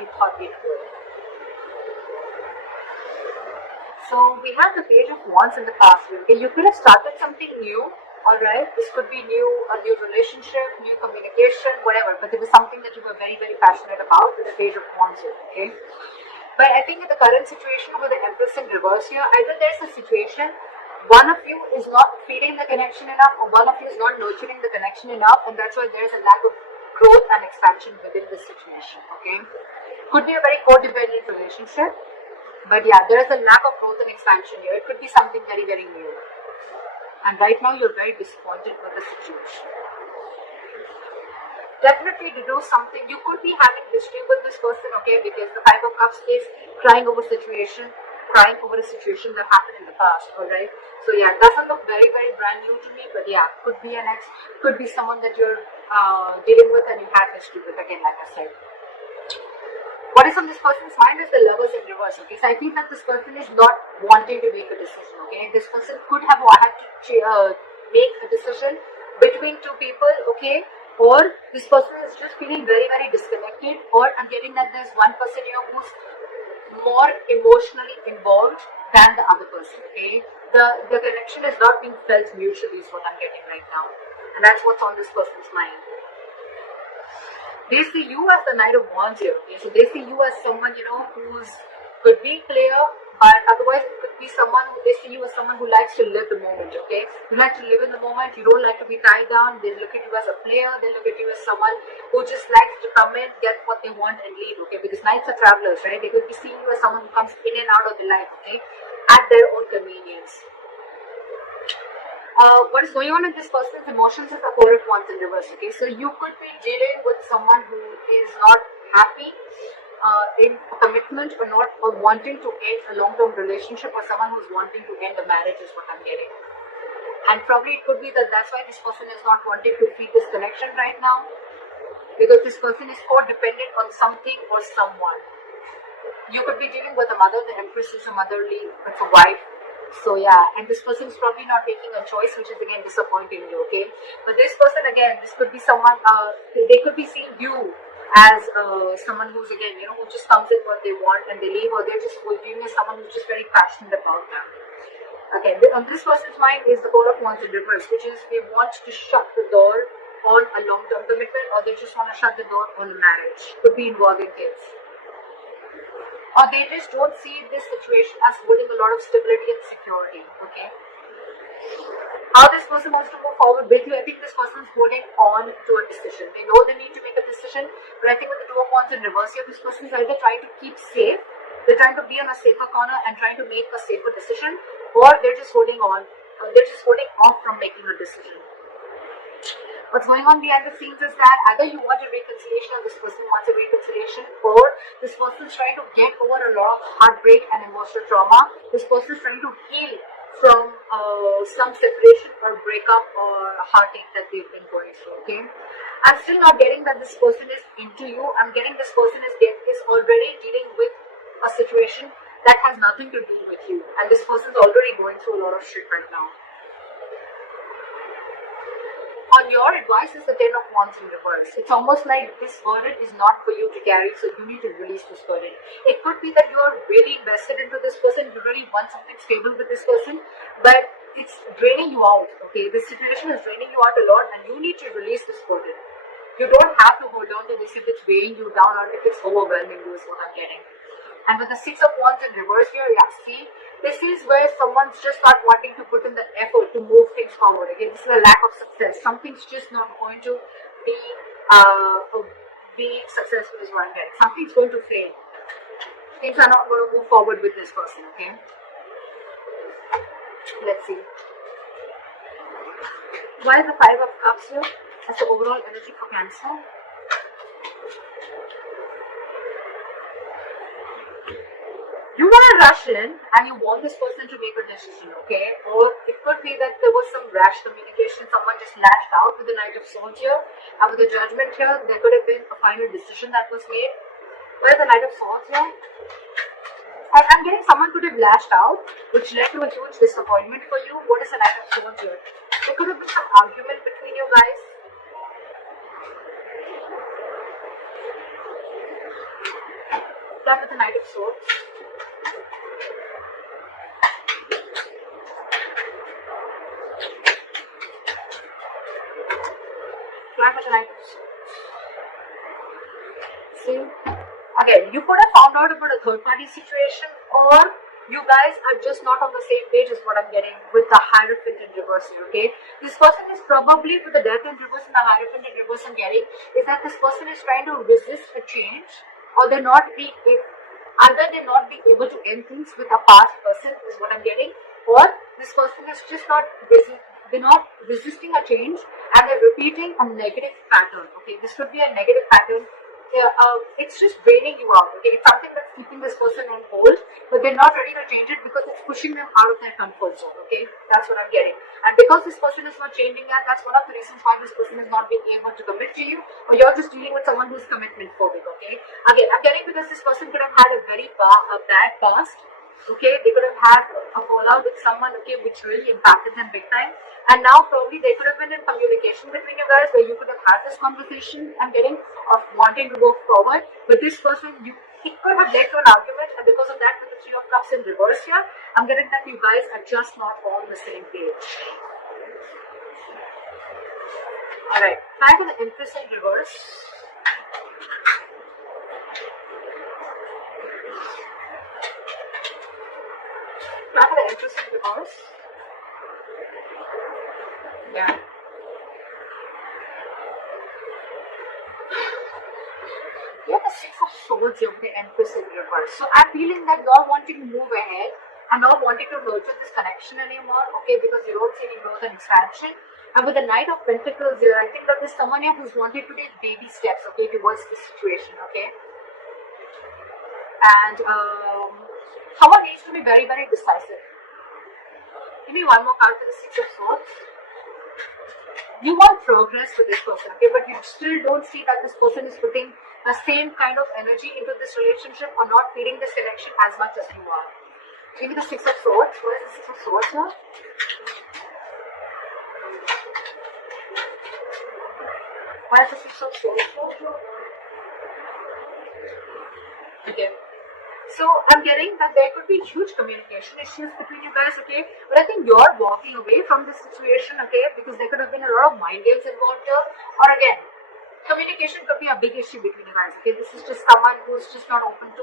you thought it would. So we have the Page of Wands in the past. Okay, you could have started something new. Alright, this could be new, a new relationship, new communication, whatever. But there was something that you were very, very passionate about with the Page of Wands here. Okay. But I think in the current situation with the Empress in reverse here, either there's a situation one of you is not feeding the connection enough, or one of you is not nurturing the connection enough, and that's why there's a lack of growth and expansion within this situation. Okay, could be a very codependent relationship, but yeah, there is a lack of growth and expansion here. It could be something very, very new, and right now you're very disappointed with the situation. Definitely to do something. You could be having history with this person, okay, because the Five of Cups is crying over a situation that happened in the past, alright. So yeah, it doesn't look very, very brand new to me, but yeah, could be an ex, could be someone that you're dealing with and you have history with, again, like I said. What is on this person's mind is the Lovers in reverse, okay. So I feel that this person is not wanting to make a decision, okay. This person could have had to make a decision between two people, okay. Or this person is just feeling very, very disconnected, or I'm getting that there's one person here who's more emotionally involved than the other person, okay? The connection is not being felt mutually is what I'm getting right now. And that's what's on this person's mind. They see you as the Knight of Wands here, okay? So they see you as someone, who's could be clear, but otherwise it could be someone who they see you as someone who likes to live the moment, okay? You like to live in the moment, you don't like to be tied down. They look at you as a player, they look at you as someone who just likes to come in, get what they want and leave, okay? Because knights are travelers, right? They could be seeing you as someone who comes in and out of the life, okay? At their own convenience. What is going on in this person's emotions is the Four of Wands in reverse, okay? So you could be dealing with someone who is not happy in commitment or wanting to end a long-term relationship, or someone who's wanting to end a marriage is what I'm getting. And probably it could be that that's why this person is not wanting to feed this connection right now, because this person is codependent on something or someone. You could be dealing with a mother. The Empress is a motherly, it's a wife. So yeah, and this person is probably not making a choice, which is again disappointing you, okay? But this person, again, this could be someone, they could be seeing you as someone who's, again, who just comes in what they want and they leave, or they're just viewing as someone who's just very passionate about them. Again, on this person's mind is the Four of Wands in reverse, which is they want to shut the door on a long-term commitment, or they just want to shut the door on marriage. Could be involving kids. Or they just don't see this situation as holding a lot of stability and security, okay? How this person wants to move forward with you, I think this person is holding on to a decision. They know they need to make a decision, but I think with the Two of Wands in reverse here, this person is either trying to keep safe, they're trying to be on a safer corner and trying to make a safer decision, or they're just holding on, they're just holding off from making a decision. What's going on behind the scenes is that either you want a reconciliation, or this person wants a reconciliation, or this person is trying to get over a lot of heartbreak and emotional trauma. This person is trying to heal from some separation or breakup or heartache that they've been going through, okay? I'm still not getting that this person is into you. I'm getting this person is already dealing with a situation that has nothing to do with you, and this person is already going through a lot of shit right now. On your advice is the Ten of Wands in reverse. It's almost like this burden is not for you to carry, so you need to release this burden. It could be that you're really invested into this person, you really want something stable with this person, but it's draining you out, okay? This situation is draining you out a lot, and you need to release this burden. You don't have to hold on to this if it's weighing you down or if it's overwhelming you, is what I'm getting. And with the Six of Wands in reverse here, yeah, see, this is where someone's just not wanting to put in the effort to move things forward. Again, this is a lack of success. Something's just not going to be successful is what I'm getting. Something's going to fail. Things are not going to move forward with this person, okay? Let's see. Why is the Five of Cups here as the overall energy for Cancer? You want to rush in and you want this person to make a decision, okay? Or it could be that there was some rash communication, someone just lashed out with the Knight of Swords here, and with the Judgment here, there could have been a final decision that was made. Where's the Knight of Swords here? I'm getting someone could have lashed out, which led to a huge disappointment for you. What is the Knight of Swords here? There could have been some argument between you guys. Clap with the Knight of Swords. Clap with the Knight of Swords. See, again, you could have found out about a third party situation, or you guys are just not on the same page, is what I'm getting with the Hierophant in reverse here, okay? This person is probably, with the Death in reverse and the Hierophant in reverse I'm getting, is that this person is trying to resist a change, or they're not being, either they're not being able to end things with a past person, is what I'm getting, or this person is just not they're not resisting a change, and they're repeating a negative pattern, okay? This could be a negative pattern. It's just draining you out, okay? It's something that's keeping this person on hold, but they're not ready to change it because it's pushing them out of their comfort zone, okay? That's what I'm getting. And because this person is not changing that, that's one of the reasons why this person is not being able to commit to you, or you're just dealing with someone who's commitment phobic, okay? Again, I'm getting because this person could have had a very bad past, okay? They could have had a fallout with someone, okay, which really impacted them big time. And now probably they could have been in communication between you guys where you could have had this conversation, I'm getting, of wanting to go forward. But this person, it could have led to an argument, and because of that, with the Three of Cups in reverse here, I'm getting that you guys are just not on the same page. Alright, back to the Empress in reverse. Back to the Empress in reverse. Yeah. You have the Six of Swords here with the Empress in reverse. So I'm feeling that you're wanting to move ahead and not wanting to nurture this connection anymore, okay, because you don't see any growth and expansion. And with the Knight of Pentacles here, I think that there's someone here who's wanting to take baby steps, okay, towards this situation, okay. And someone needs to be very, very decisive. Give me one more card for the Six of Swords. You want progress with this person, okay, but you still don't see that this person is putting the same kind of energy into this relationship or not feeding this connection as much as you are. Give me the Six of Swords. What is the Six of Swords here? What is the Six of Swords here? Okay. So I'm getting that there could be huge communication issues between you guys, okay? But I think you're walking away from this situation, okay? Because there could have been a lot of mind games involved here. Or again, communication could be a big issue between you guys, okay? This is just someone who's just not open to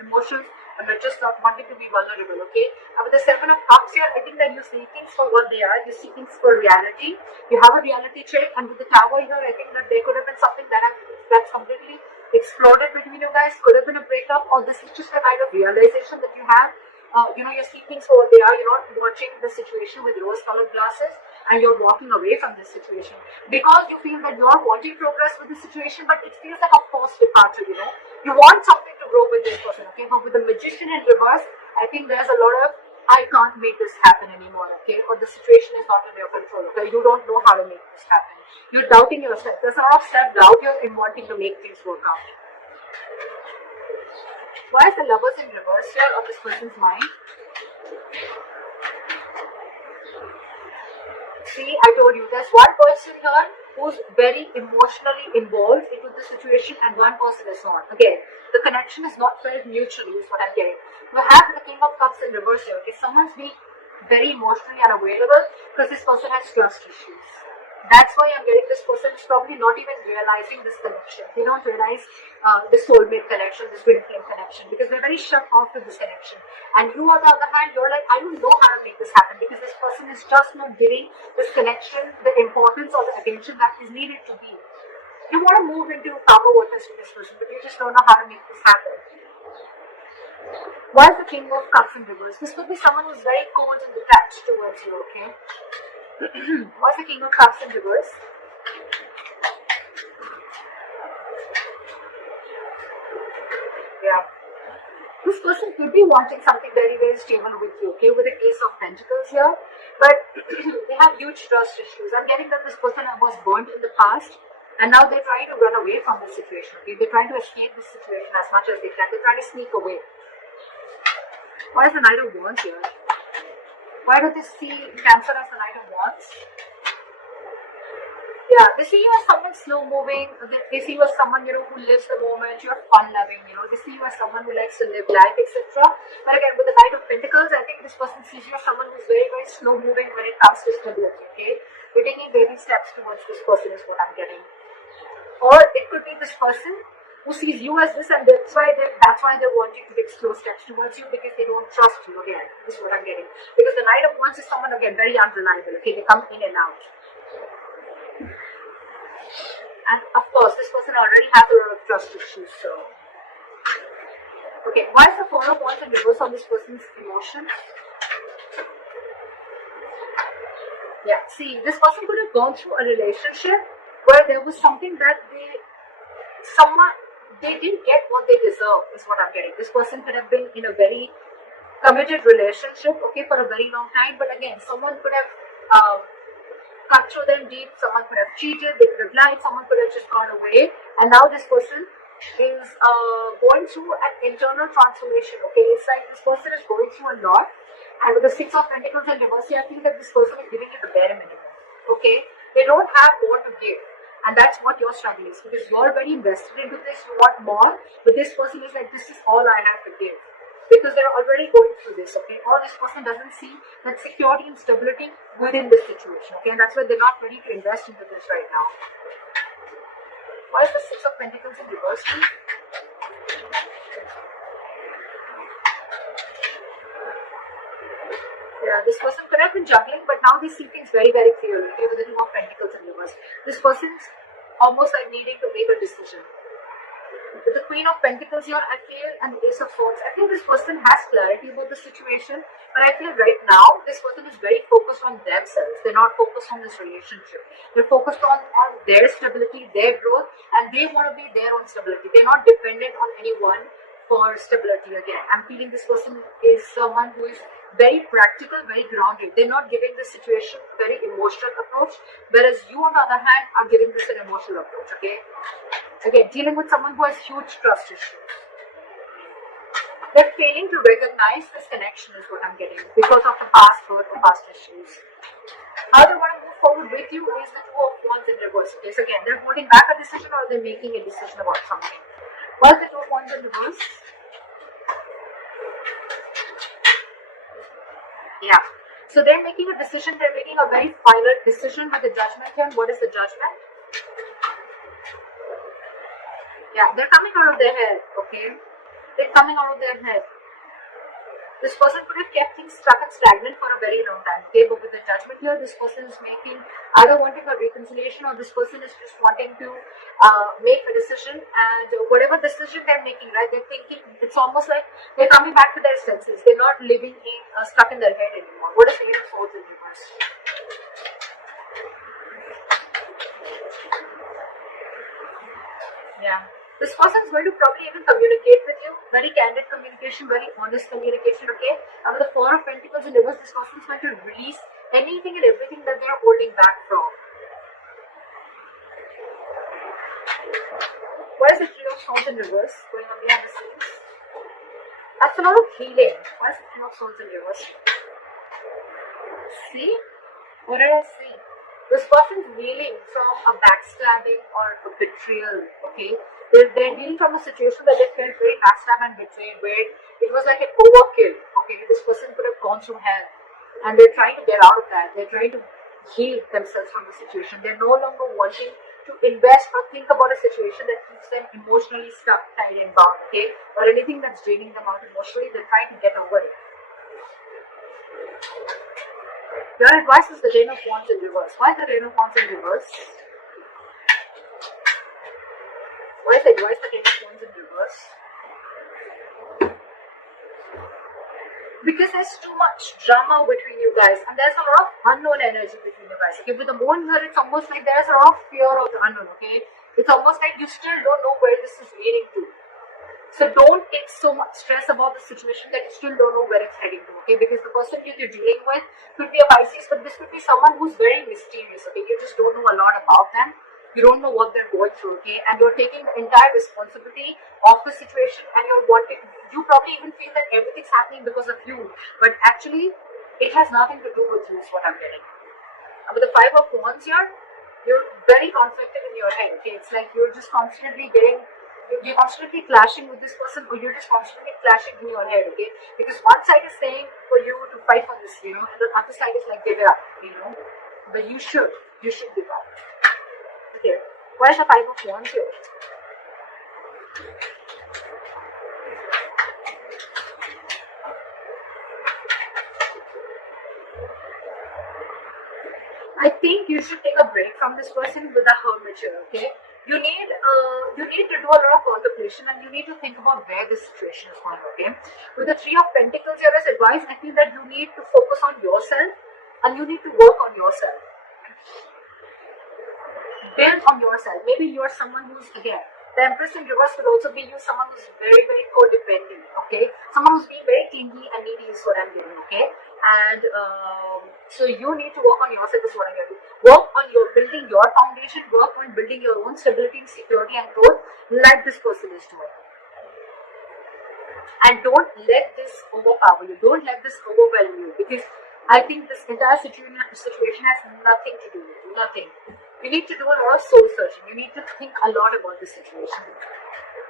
emotions and they're just not wanting to be vulnerable, okay? And with the Seven of Cups here, I think that you see things for what they are. You see things for reality. You have a reality check. And with the Tower here, I think that there could have been something that's completely exploded between you guys, could have been a breakup, or this is just a kind of realization that you have. You see things for what they are. You're not watching the situation with rose-colored glasses, and you're walking away from this situation because you feel that you're wanting progress with the situation, but it feels like a forced departure. You want something to grow with this person, okay? But with the Magician in reverse, I think there's a lot of I can't make this happen anymore, okay? Or the situation is not in your control, okay? You don't know how to make this happen. You're doubting yourself. There's a lot of self-doubt here in wanting to make things work out. Why is the Lovers in reverse here of this person's mind? See, I told you, there's one person here who's very emotionally involved into the situation and one person is not. Again, the connection is not felt mutually is what I'm getting. You have the King of Cups in reverse here. Okay, someone's being very emotionally unavailable because this person has trust issues. That's why I'm getting this person is probably not even realizing this connection. They don't realize the soulmate connection, this twin flame connection, because they're very shut off to this connection. And you, on the other hand, you're like, I don't know how to make this happen because this person is just not giving this connection the importance or the attention that is needed to be. You want to move into calmer waters with this person, but you just don't know how to make this happen. Why is the King of Cups in reverse? This could be someone who's very cold and detached towards you, okay? What's the King of Cups in reverse? Yeah. This person could be wanting something very, very stable with you, okay? With the Ace of Pentacles here. But they have huge trust issues. I'm getting that this person was burnt in the past. And now they're trying to run away from the situation, okay? They're trying to escape this situation as much as they can. They're trying to sneak away. Why is the Knight of Wands here? Why do they see Cancer as the Knight of Wands? Yeah, they see you as someone slow moving. They see you as someone who lives the moment. You're fun loving. They see you as someone who likes to live life, etc. But again, with the Knight of Pentacles, I think this person sees you as someone who's very very slow moving when it comes to stability. Okay, you're taking baby steps towards this person is what I'm getting. Or it could be this person who sees you as this, and that's why they want you to take slow steps towards you because they don't trust you. Again, this is what I'm getting. Because the Knight of Wands is someone again very unreliable. Okay, they come in and out. And of course, this person already has a lot of trust issues. So, okay, why is the Four of Wands in reverse on this person's emotions? Yeah, see, this person could have gone through a relationship where there was something that they didn't get what they deserve, is what I'm getting. This person could have been in a very committed relationship, okay, for a very long time, but again, someone could have cut through them deep, someone could have cheated, they could have lied, someone could have just gone away, and now this person is going through an internal transformation, okay. It's like this person is going through a lot, and with the Six of Pentacles in reverse, I feel that this person is giving you the bare minimum, okay. They don't have more to give, and that's what your struggle is, because you're very invested into this, you want more, but this person is like, this is all I have to give. Because they're already going through this, okay? Or this person doesn't see that security and stability within this situation, okay? And that's why they're not ready to invest into this right now. Why is the Six of Pentacles in reverse? Yeah, this person could have been juggling, but now they see things very, very clearly, okay? With the Two of Pentacles in reverse. This person's almost like needing to make a decision. With the Queen of Pentacles here, I feel, and the Ace of Swords, I think this person has clarity about the situation, but I feel right now, this person is very focused on themselves. They're not focused on this relationship. They're focused on their stability, their growth, and they want to be their own stability. They're not dependent on anyone for stability again. I'm feeling this person is someone who is very practical, very grounded. They're not giving this situation a very emotional approach, whereas you, on the other hand, are giving this an emotional approach, okay? Again, dealing with someone who has huge trust issues. They're failing to recognize this connection is what I'm getting because of the past hurt or past issues. How they want to move forward with you is the Two of Wands in reverse. Okay, so again, they're holding back a decision or they're making a decision about something. What's the Two of Wands in reverse? Yeah. So they're making a decision, they're making a very final decision with the Judgment here. What is the Judgment? Yeah, they're coming out of their head, okay? They're coming out of their head. This person could have kept things stuck and stagnant for a very long time, okay? But with the Judgment here, this person is making, either wanting a reconciliation or this person is just wanting to make a decision, and whatever decision they're making, right, they're thinking, it's almost like they're coming back to their senses. They're not living in, stuck in their head anymore. What is the Eight of Swords in reverse? Yeah. This person is going to probably even communicate with you, very candid communication, very honest communication, okay? And with the Four of Pentacles in reverse, this person is going to release anything and everything that they're holding back from. Why is the Three of Swords in reverse going on behind the scenes? That's a lot of healing. Why is the Three of Swords in reverse? See? What did I see? This person is healing from a backstabbing or a betrayal, okay? They're healing from a situation that they felt very backstabbed and betrayed, where it was like an overkill, okay? This person could have gone through hell, and they're trying to get out of that. They're trying to heal themselves from the situation. They're no longer wanting to invest or think about a situation that keeps them emotionally stuck, tied and bound, okay? Or anything that's draining them out emotionally. They're trying to get over it. Your advice is the Ten of Wands in reverse. Why is the Ten of Wands in reverse? Why is the advice the Ten of Wands in reverse? Because there's too much drama between you guys, and there's a lot of unknown energy between you guys. Okay, with the moon here, it's almost like there's a lot of fear of the unknown. Okay, it's almost like you still don't know where this is leading to. So don't take so much stress about the situation that you still don't know where it's heading to, okay? Because the person you're dealing with could be a Pisces, but this could be someone who's very mysterious, okay? You just don't know a lot about them. You don't know what they're going through, okay? And you're taking the entire responsibility of the situation, and you probably even feel that everything's happening because of you. But actually, it has nothing to do with you, is what I'm getting. With the Five of Wands here, you're very conflicted in your head. Okay, it's like you're just constantly you're constantly clashing with this person, or you're just constantly clashing in your head. Okay, because one side is saying for you to fight for this, and the other side is like give it up, but you should give up. Okay, what is the Five of Wands here? I think you should take a break from this person with a hermiture. Okay, you need to do a lot of contemplation, and you need to think about where this situation is going. Okay, with the Three of Pentacles here as advice, I feel that you need to focus on yourself, and you need to work on yourself. Build on yourself. Maybe you're someone who's, again, the Empress in reverse could also be you, someone who's very, very codependent, okay? Someone who's being very clingy and needy is what I'm getting, okay? And so you need to work on yourself is what I'm getting. Work on building your foundation, work on building your own stability, security and growth like this person is doing. And don't let this overpower you. Don't let this overwhelm you, because I think this entire situation has nothing to do with you. Nothing. You need to do a lot of soul searching. You need to think a lot about the situation.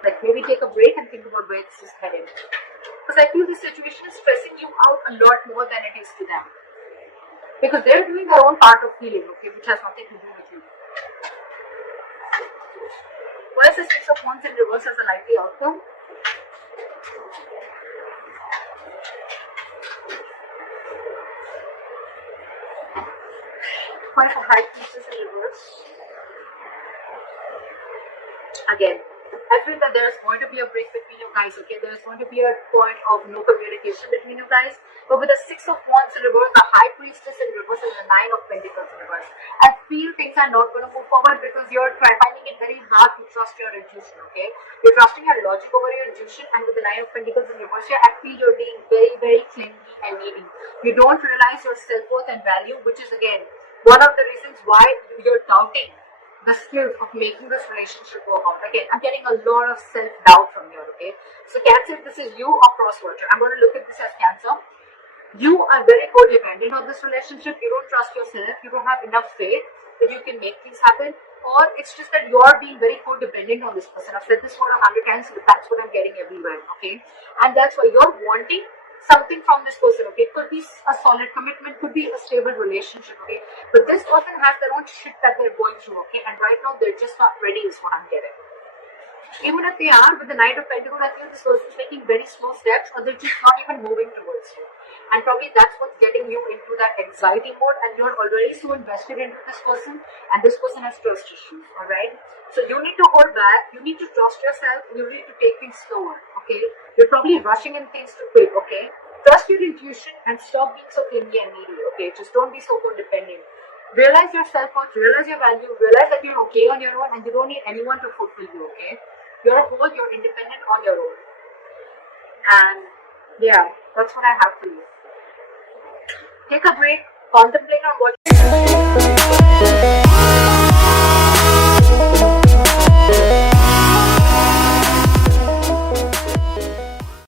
Like maybe take a break and think about where this is heading. Because I feel this situation is stressing you out a lot more than it is to them. Because they're doing their own part of healing, okay, which has nothing to do with you. What is the Six of Wands in reverse as a likely outcome? Five of High Priestess in reverse. Again, I feel that there is going to be a break between you guys, okay? There is going to be a point of no communication between you guys. But with the Six of Wands in reverse, the High Priestess in reverse, and the Nine of Pentacles in reverse, I feel things are not going to move forward because you're finding it very hard to trust your intuition, okay? You're trusting your logic over your intuition, and with the Nine of Pentacles in reverse here, I feel you're being very, very clingy and needy. You don't realize your self-worth and value, which is, again, one of the reasons why you're doubting the skills of making this relationship work out. Again, I'm getting a lot of self-doubt from here, okay? So Cancer, if this is you or cross-watcher, I'm going to look at this as Cancer. You are very codependent on this relationship. You don't trust yourself. You don't have enough faith that you can make things happen. Or it's just that you're being very codependent on this person. I've said this word 100 times, but that's what I'm getting everywhere, okay? And that's why you're wanting something from this person, okay? It could be a solid commitment, could be a stable relationship, okay? But this person has their own shit that they're going through, okay? And right now they're just not ready is what I'm getting. Even if they are, with the Knight of Pentacles, I feel this person is taking very slow steps, or they're just not even moving towards you. And probably that's what's getting you into that anxiety mode, and you're already so invested into this person, and this person has trust issues, alright? So you need to hold back, you need to trust yourself, you need to take things slower, okay? You're probably rushing in things too quick, okay? Trust your intuition and stop being so clingy and needy, okay? Just don't be so codependent. Realize your self-worth, realize your value, realize that you're okay on your own and you don't need anyone to fulfill you, okay? You're whole, you're independent on your own. And yeah, that's what I have for you. Take a break, contemplate on what